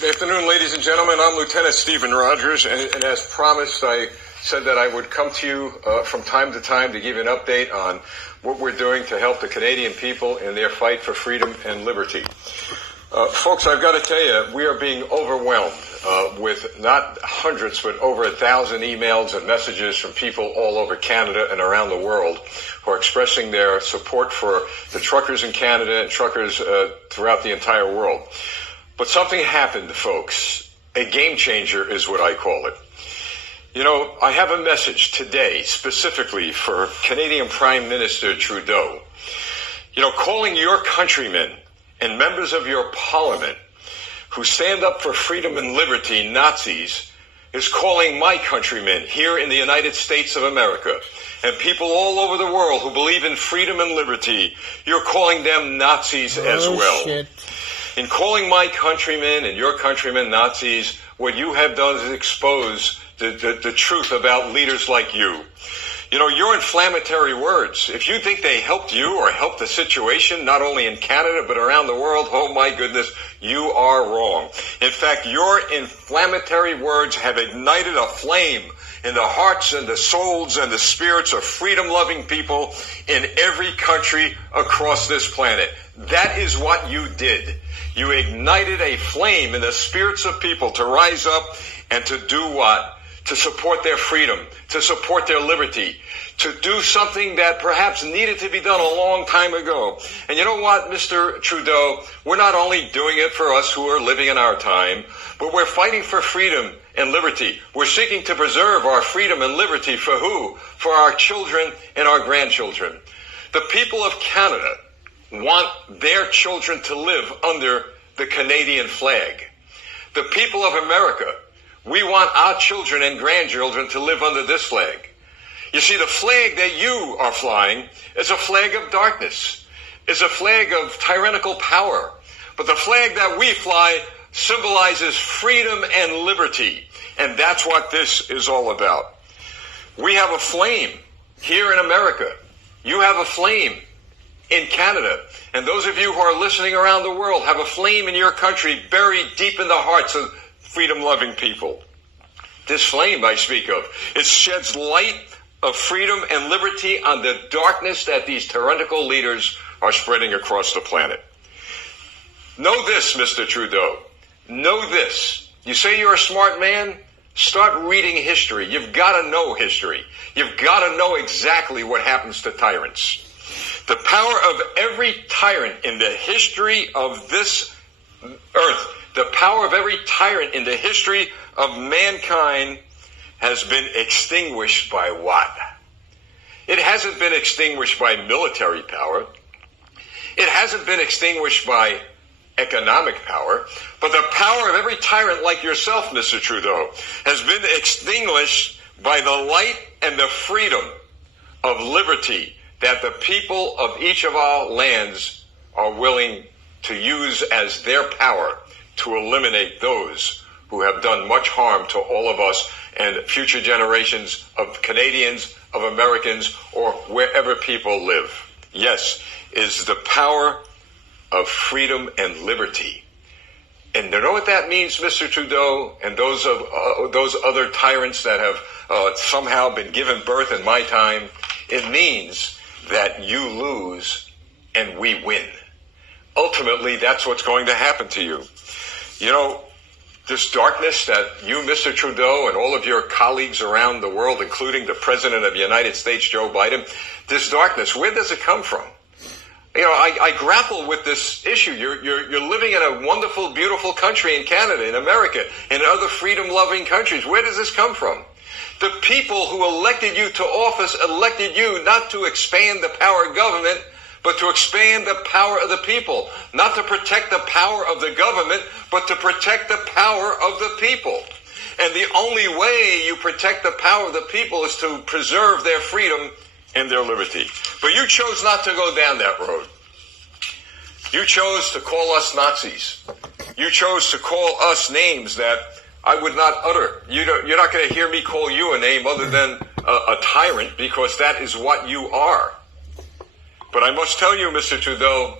Good afternoon, ladies and gentlemen. I'm Lieutenant Stephen Rogers, and as promised, I said that I would come to you from time to time to give you an update on what we're doing to help the Canadian people in their fight for freedom and liberty. Folks, I've got to tell you, we are being overwhelmed with not hundreds, but over 1,000 emails and messages from people all over Canada and around the world who are expressing their support for the truckers in Canada and truckers throughout the entire world. But something happened, folks. A game changer is what I call it. You know, I have a message today specifically for Canadian Prime Minister Trudeau. You know, calling your countrymen and members of your parliament who stand up for freedom and liberty Nazis is calling my countrymen here in the United States of America and people all over the world who believe in freedom and liberty, you're calling them Nazis as well. Shit. In calling my countrymen and your countrymen Nazis, what you have done is expose the truth about leaders like you. You know, your inflammatory words, if you think they helped you or helped the situation, not only in Canada but around the world, oh my goodness, you are wrong. In fact, your inflammatory words have ignited a flame in the hearts and the souls and the spirits of freedom-loving people in every country across this planet. That is what you did. You ignited a flame in the spirits of people to rise up and to do what? To support their freedom, to support their liberty, to do something that perhaps needed to be done a long time ago. And you know what, Mr. Trudeau? We're not only doing it for us who are living in our time, but we're fighting for freedom and liberty. We're seeking to preserve our freedom and liberty for who? For our children and our grandchildren. The people of Canada want their children to live under the Canadian flag. The people of America, we want our children and grandchildren to live under this flag. You see, the flag that you are flying is a flag of darkness, is a flag of tyrannical power. But the flag that we fly symbolizes freedom and liberty. And that's what this is all about. We have a flame here in America. You have a flame in Canada. And those of you who are listening around the world have a flame in your country buried deep in the hearts of freedom-loving people. This flame I speak of, it sheds light of freedom and liberty on the darkness that these tyrannical leaders are spreading across the planet. Know this, Mr. Trudeau. Know this. You say you're a smart man? Start reading history. You've got to know history. You've got to know exactly what happens to tyrants. The power of every tyrant in the history of this earth, the power of every tyrant in the history of mankind has been extinguished by what? It hasn't been extinguished by military power. It hasn't been extinguished by economic power. But the power of every tyrant like yourself, Mr. Trudeau, has been extinguished by the light and the freedom of liberty that the people of each of our lands are willing to use as their power to eliminate those who have done much harm to all of us and future generations of Canadians, of Americans, or wherever people live. Yes, is the power of freedom and liberty. And you know what that means, Mr. Trudeau, and those other tyrants that have somehow been given birth in my time? It means that you lose and we win. Ultimately, that's what's going to happen to you. You know, this darkness that you, Mr. Trudeau, and all of your colleagues around the world, including the President of the United States, Joe Biden, this darkness, where does it come from? You know, I grapple with this issue. You're living in a wonderful, beautiful country in Canada, in America, in other freedom-loving countries. Where does this come from? The people who elected you to office elected you not to expand the power of government, but to expand the power of the people. Not to protect the power of the government, but to protect the power of the people. And the only way you protect the power of the people is to preserve their freedom and their liberty. But you chose not to go down that road. You chose to call us Nazis. You chose to call us names that I would not utter. You're not going to hear me call you a name other than a tyrant, because that is what you are. But I must tell you, Mr. Trudeau,